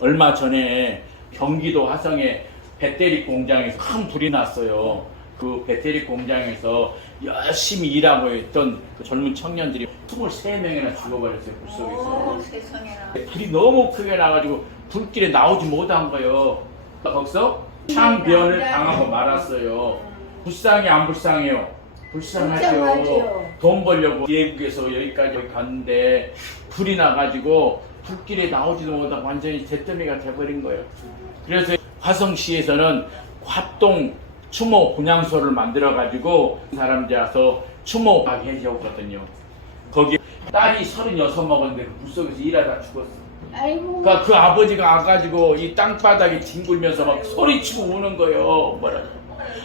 얼마 전에 경기도 화성에 배터리 공장에서 큰 불이 났어요. 그 배터리 공장에서 열심히 일하고 있던 그 젊은 청년들이 23명이나 죽어버렸어요. 불 속에서. 세상에나. 불이 너무 크게 나가지고 불길에 나오지 못한 거예요. 거기서 창변을 당하고 말았어요. 불쌍해 안 불쌍해요? 불쌍하죠. 불쌍하죠. 돈 벌려고 예국에서 여기까지 갔는데 불이 나가지고 불길에 나오지도 못하고 완전히 잿더미가 돼버린 거예요. 그래서 화성시에서는 합동 추모 분향소를 만들어가지고 사람들이 와서 추모하게 해줬거든요. 거기 딸이 36 먹었는데 그 물속에서 일하다 죽었어. 아이고. 그러니까 그 아버지가 와가지고 이 땅바닥에 뒹굴면서 막 소리치고 우는 거예요. 뭐라.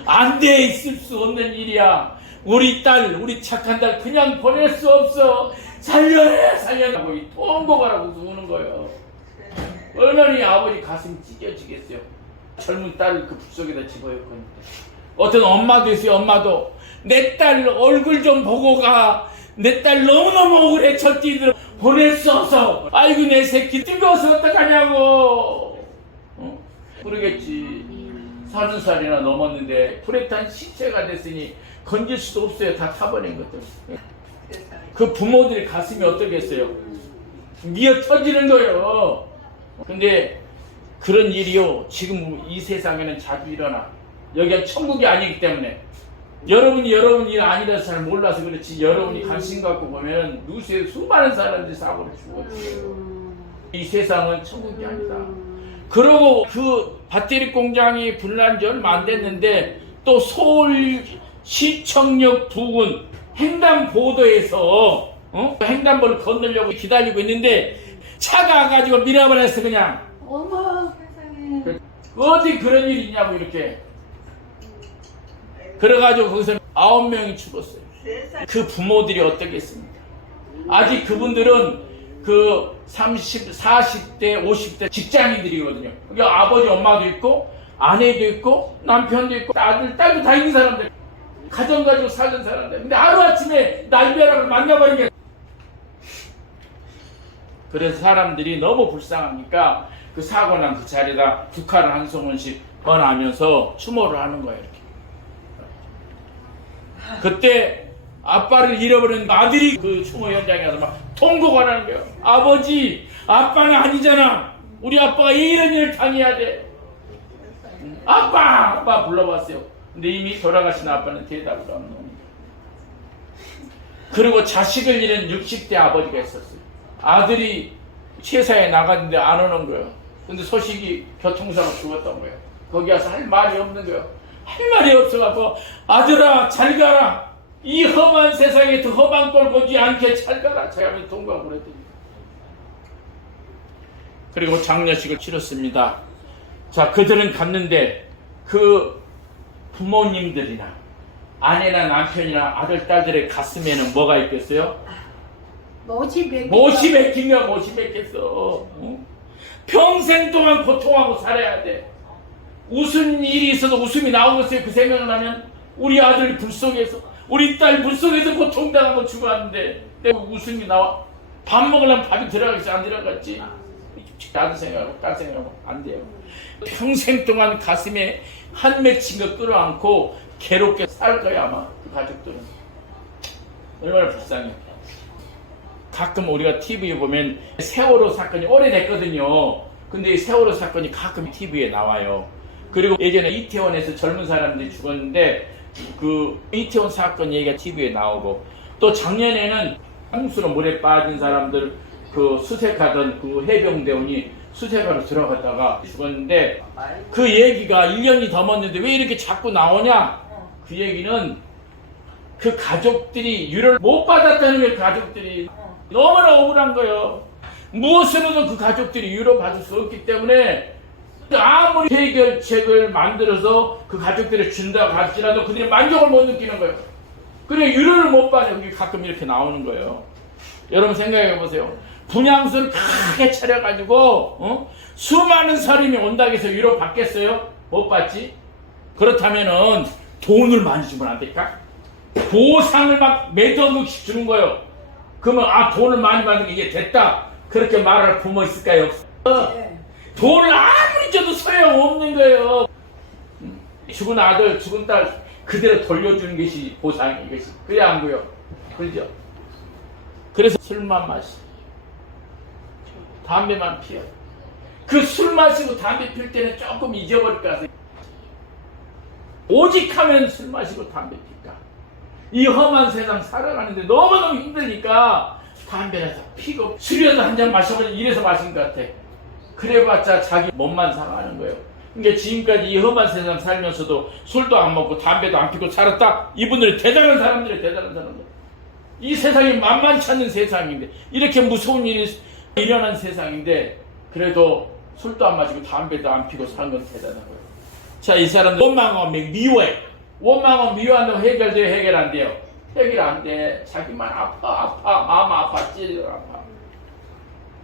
안 돼, 있을 수 없는 일이야. 우리 딸, 우리 착한 딸 그냥 보낼 수 없어. 살려내, 살려내고 이 통곡하라고 우는 거예요. 얼마나 이 아버지 가슴이 찢겨지겠어요. 젊은 딸을 그 불속에다 집어였거든요. 어떤 엄마도 있어요. 엄마도 내 딸 얼굴 좀 보고 가. 내 딸 너무너무 억울해. 절대로 보낼 수 없어. 아이고 내 새끼 뜨거워서 어떡하냐고. 어? 그러겠지. 30살이나 넘었는데 불에 탄 시체가 됐으니 건질 수도 없어요. 다 타버린 것들. 그 부모들의 가슴이 어떻겠어요. 미어 터지는 거예요. 근데 그런 일이요 지금 이 세상에는 자주 일어나. 여기가 천국이 아니기 때문에 여러분이 여러분 일 아니라서 잘 몰라서 그렇지. 여러분이 관심 갖고 보면 누수에 수많은 사람들이 사고를 죽었어요. 이 세상은 천국이 아니다. 그러고 그 배터리 공장이 불난 지 얼마 안 됐는데 또 서울 시청역 부근 횡단보도에서 횡단보도를 건너려고 기다리고 있는데 차가 와가지고 밀어버렸어 그냥. 어머 세상에. 어디 그런 일이 있냐고 이렇게. 그래가지고 거기서 9명이 죽었어요. 그 부모들이 어떻겠습니까? 아직 그분들은 그 30, 40대, 50대 직장인들이거든요. 그러니까 아버지, 엄마도 있고, 아내도 있고, 남편도 있고, 아들, 딸도 다 있는 사람들. 가정 가지고 사는 사람들. 근데 하루아침에 날벼락을 만나버린 게. 그래서 사람들이 너무 불쌍하니까 그 사고 난 그 자리에다 국화를 한 송원씩 번하면서 추모를 하는 거예요, 이렇게. 그때 아빠를 잃어버린 아들이 그 추모 현장에 가서 막 통곡을 하는 거예요. 아버지, 아빠는 아니잖아. 우리 아빠가 이런 일을 당해야 돼. 아빠 불러봤어요. 근데 이미 돌아가신 아빠는 대답을 안 합니다. 그리고 자식을 잃은 60대 아버지가 있었어요. 아들이 회사에 나갔는데 안 오는 거예요. 근데 소식이 교통사고 죽었던 거예요. 거기 와서 할 말이 없는 거예요. 할 말이 없어갖고 아들아 잘 가라. 이 험한 세상에 더 험한 꼴 보지 않게 잘 가라. 제가 통과를 했더니. 그리고 장례식을 치렀습니다. 자, 그들은 갔는데 그 부모님들이나 아내나 남편이나 아들, 딸들의 가슴에는 뭐가 있겠어요? 못이 맥히면 못이 맥혔어. 평생 동안 고통하고 살아야 돼. 무슨 일이 있어도 웃음이 나오겠어요. 그 생각을 하면 우리 아들 불 속에서 우리 딸 불 속에서 고통당하고 죽었는데 내가 웃음이 나와. 밥 먹으려면 밥이 들어가겠지 안 들어갔지. 나도 생각하고 딸 생각하고 안 돼요. 평생 동안 가슴에 한 맺힌 거 끌어안고 괴롭게 살 거야 아마 그 가족들은. 얼마나 불쌍해. 가끔 우리가 TV에 보면 세월호 사건이 오래됐거든요. 근데 이 세월호 사건이 가끔 TV에 나와요. 그리고 예전에 이태원에서 젊은 사람들이 죽었는데 그 이태원 사건 얘기가 TV에 나오고 또 작년에는 홍수로 물에 빠진 사람들 그 수색하던 그 해병대원이 수색하러 들어갔다가 죽었는데 그 얘기가 1년이 넘었는데 왜 이렇게 자꾸 나오냐? 그 얘기는 그 가족들이 유료를 못 받았다는 게 가족들이 너무나 억울한 거예요. 무엇으로도 그 가족들이 유료 받을 수 없기 때문에 아무리 해결책을 만들어서 그 가족들을 준다고 할지라도 그들이 만족을 못 느끼는 거예요. 그래 유료를 못 받아. 여기 가끔 이렇게 나오는 거예요. 여러분 생각해 보세요. 분향소를 크게 차려가지고 수많은 사람이 온다고 해서 유료 받겠어요? 못 받지? 그렇다면은 돈을 많이 주면 안 될까? 보상을 막 몇 억씩 주는 거예요. 그러면 돈을 많이 받는 게 이제 됐다. 그렇게 말할 부모 있을까요? 없어? 돈을 아무리 줘도 소용없는 거예요. 죽은 아들, 죽은 딸 그대로 돌려주는 것이 보상, 이것이. 그래야 안 보여. 그렇죠? 그래서 술만 마시, 담배만 피워. 그 술 마시고 담배 필 때는 조금 잊어버릴 것 같아요. 오직 하면 술 마시고 담배 필까. 이 험한 세상 살아가는데 너무너무 힘드니까 담배라도 피고 술이라도 한 잔 마셔보자 이래서 마신 것 같아. 그래봤자 자기 몸만 상하는 거예요. 그러니까 지금까지 이 험한 세상 살면서도 술도 안 먹고 담배도 안 피고 살았다. 이분들이 대단한 사람들이에요. 대단한 사람들. 이 세상이 만만치 않은 세상인데, 이렇게 무서운 일이 일어난 세상인데 그래도 술도 안 마시고 담배도 안 피고 사는 건 대단하고요. 자, 이 사람들 원망하면 미워해. 원망하면 미워한다고 해결돼요? 해결 안 돼요? 해결 안 돼. 자기만 아파. 마음 아파. 찔러 아파.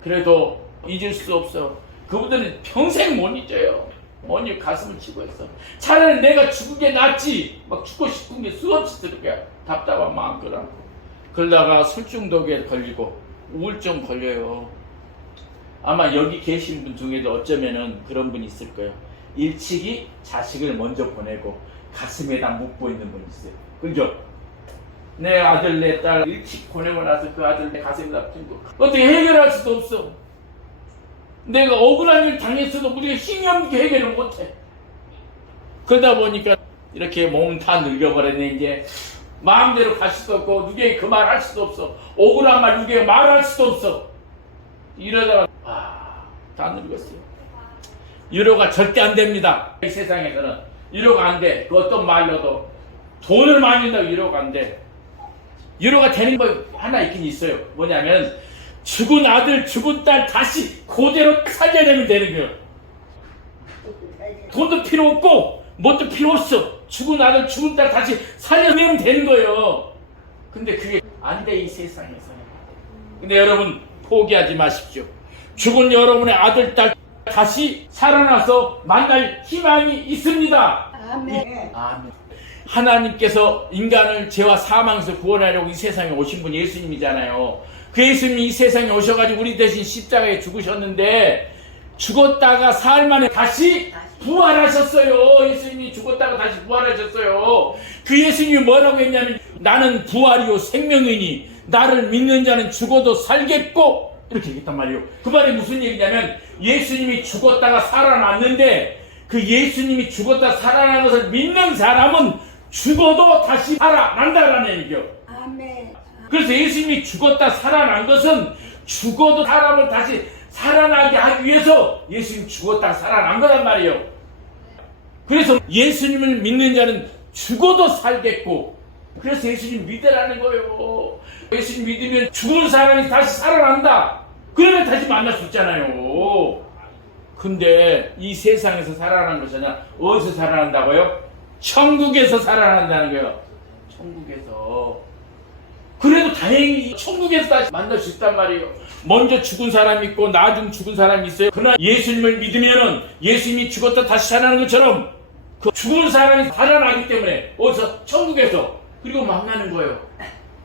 그래도 잊을 수 없어. 그분들은 평생 못 잊어요. 못 잊고 가슴을 치고 있어. 차라리 내가 죽은 게 낫지. 막 죽고 싶은 게 수없이 들게 답답한 마음 끌어안고. 그러다가 술 중독에 걸리고 우울증 걸려요. 아마 여기 계신 분 중에도 어쩌면은 그런 분이 있을 거예요. 일찍이 자식을 먼저 보내고 가슴에다 묻고 있는 분이 있어요. 그죠? 내 아들, 내 딸 일찍 보내고 나서 그 아들 내 가슴에다 묻고 어떻게 해결할 수도 없어. 내가 억울한 일 당했어도 우리가 힘이 없게 해결을 못해. 그러다 보니까 이렇게 몸 다 늙어버렸네. 이제 마음대로 갈 수도 없고 누구에게 그 말 할 수도 없어. 억울한 말 누구에게 말할 수도 없어. 이러다가 다 늙었어요. 위로가 절대 안 됩니다. 이 세상에서는 위로가 안 돼. 그 어떤 말로도 돈을 많이 낸다고 위로가 안 돼. 위로가 되는 거 하나 있긴 있어요. 뭐냐면 죽은 아들, 죽은 딸 다시 그대로 살려내면 되는 거예요. 돈도 필요 없고 뭣도 필요 없어. 죽은 아들, 죽은 딸 다시 살려내면 되는 거예요. 근데 그게 안 돼, 이 세상에서는. 근데 여러분 포기하지 마십시오. 죽은 여러분의 아들, 딸 다시 살아나서 만날 희망이 있습니다. 아멘. 아멘. 하나님께서 인간을 죄와 사망에서 구원하려고 이 세상에 오신 분이 예수님이잖아요. 그 예수님이 이 세상에 오셔가지고 우리 대신 십자가에 죽으셨는데 죽었다가 사흘 만에 다시 부활하셨어요. 예수님이 죽었다가 다시 부활하셨어요. 그 예수님이 뭐라고 했냐면 나는 부활이요 생명이니 나를 믿는 자는 죽어도 살겠고 이렇게 얘기했단 말이에요. 그 말이 무슨 얘기냐면 예수님이 죽었다가 살아났는데 그 예수님이 죽었다 살아난 것을 믿는 사람은 죽어도 다시 살아난다라는 얘기죠. 아멘. 그래서 예수님이 죽었다 살아난 것은 죽어도 사람을 다시 살아나게 하기 위해서 예수님이 죽었다 살아난 거란 말이에요. 그래서 예수님을 믿는 자는 죽어도 살겠고, 그래서 예수님 믿으라는 거예요. 예수님 믿으면 죽은 사람이 다시 살아난다. 그러면 다시 만날 수 있잖아요. 근데 이 세상에서 살아난 것이 아니라 어디서 살아난다고요? 천국에서 살아난다는 거예요. 천국에서. 그래도 다행히 천국에서 다시 만날 수 있단 말이에요. 먼저 죽은 사람이 있고 나중 죽은 사람이 있어요. 그러나 예수님을 믿으면은 예수님이 죽었다 다시 살아나는 것처럼 그 죽은 사람이 살아나기 때문에 어디서? 천국에서. 그리고 만나는 거예요.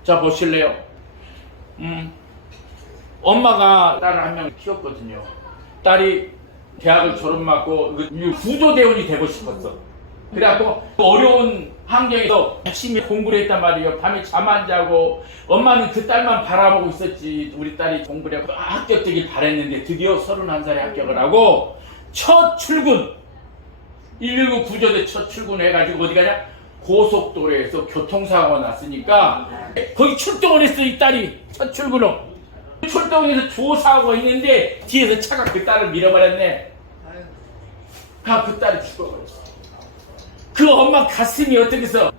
자, 보실래요? 엄마가 딸을 한 명 키웠거든요. 딸이 대학을 졸업하고 구조대원이 되고 싶었어. 그래갖고 어려운 환경에서 열심히 공부를 했단 말이에요. 밤에 잠 안 자고. 엄마는 그 딸만 바라보고 있었지. 우리 딸이 공부를 하고 합격되길 바랬는데 드디어 31살에 합격을 하고 첫 출근 119 구조대 첫 출근해가지고 어디 가냐? 고속도로에서 교통사고가 났으니까 거기 출동을 했어. 이 딸이 첫 출근으로 출동해서 조사하고 있는데 뒤에서 차가 그 딸을 밀어버렸네. 그 딸이 죽어버렸어. 그 엄마 가슴이 어떻게 해서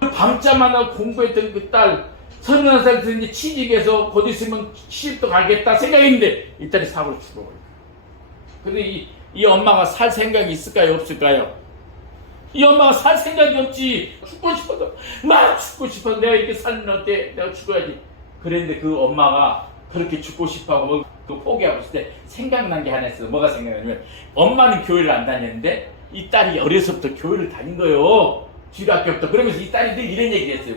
밤잠 안 공부했던 그 딸 31살 됐는데 취직해서 곧 있으면 시집도 가겠다 생각했는데 이 딸이 사고로 죽어버렸어. 근데 이 엄마가 살 생각이 있을까요? 없을까요? 이 엄마가 살 생각이 없지. 죽고 싶어도 막 죽고 싶어. 내가 이렇게 살면 어때? 내가 죽어야지. 그랬는데 그 엄마가 그렇게 죽고 싶어하고 포기하고 있을 때 생각난 게 하나 있어. 뭐가 생각나냐면 엄마는 교회를 안 다녔는데 이 딸이 어려서부터 교회를 다닌 거예요. 주일학교부터. 그러면서 이 딸이 늘 이런 얘기를 했어요.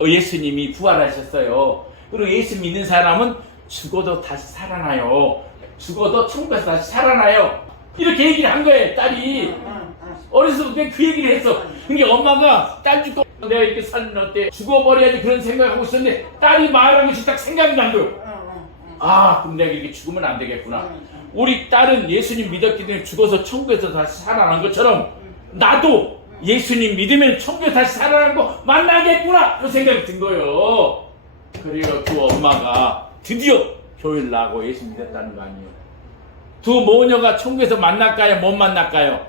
예수님이 부활하셨어요. 그리고 예수 믿는 사람은 죽어도 다시 살아나요. 죽어도 천국에서 다시 살아나요. 이렇게 얘기를 한 거예요, 딸이. 어렸을 때 내가 그 얘기를 했어. 그러니까 엄마가 딸 죽고 내가 이렇게 살면 어때? 죽어버려야지 그런 생각을 하고 있었는데 딸이 말하는 것이 딱 생각이 난 거예요. 아, 그럼 내가 이렇게 죽으면 안 되겠구나. 우리 딸은 예수님 믿었기 때문에 죽어서 천국에서 다시 살아난 것처럼 나도 예수님 믿으면 천국에 다시 살아난 거 만나겠구나 그 생각이 든 거예요. 그리고 그 엄마가 드디어 교회를 나가고 예수 믿었다는 거 아니에요. 두 모녀가 천국에서 만날까요? 못 만날까요?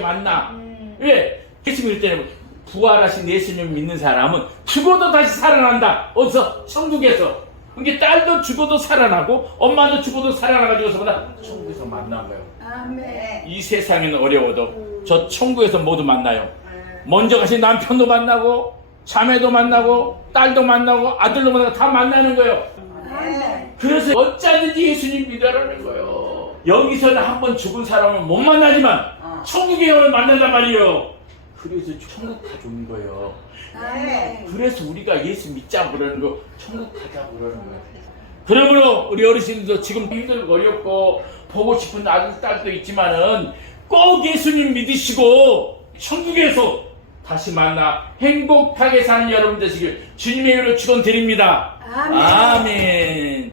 만나. 왜? 예수 믿을 때는 부활하신 예수님 믿는 사람은 죽어도 다시 살아난다. 어디서? 천국에서. 그러니까 딸도 죽어도 살아나고 엄마도 죽어도 살아나가지고서 천국에서 만난 거예요. 아멘. 이 세상에는 어려워도 저 천국에서 모두 만나요. 먼저 가신 남편도 만나고 자매도 만나고 딸도 만나고 아들도 만나고 다 만나는 거예요. 아멘. 그래서 어쩌든지 예수님 믿으라는 거예요. 여기서는 한번 죽은 사람은 못 만나지만 천국의 영을 만난단 말이에요. 그래서 천국 가져온 거예요. 아멘. 그래서 우리가 예수 믿자 그러는 거, 천국 가자 그러는 거예요. 그러므로 우리 어르신들도 지금 힘들고 어렵고 보고 싶은 아들, 딸도 있지만은 꼭 예수님 믿으시고 천국에서 다시 만나 행복하게 사는 여러분 되시길 주님의 이름으로 축원드립니다. 아멘. 아멘.